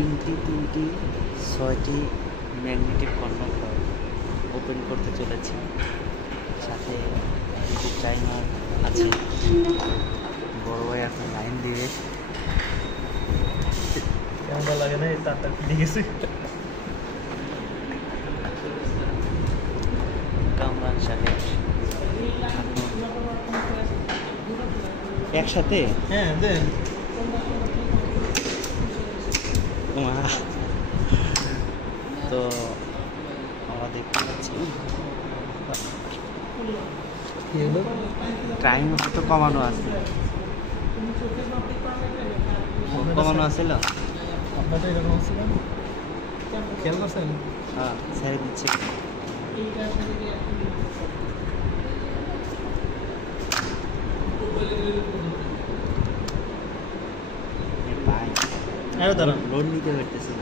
তিনটি 6টি magnetic converter open করতে চলেছি, সাথে কিছু টাইমার আছে। বড় ভাই এখন লাইন দিয়ে কেমন লাগে না, তারটা ফিরে গেছে। কামরান সাহেব একসাথে হ্যাঁ দেন। তো আমরা দেখতে পাচ্ছি টাইম তো কমানো আছে, কমানো আছিল। আপনারটা এরকম ছিল, খেয়াল করছেন? হ্যাঁ, ছেড়ে দিচ্ছে। আরো দাঁড়ান, লোড নিতে পারতেছি।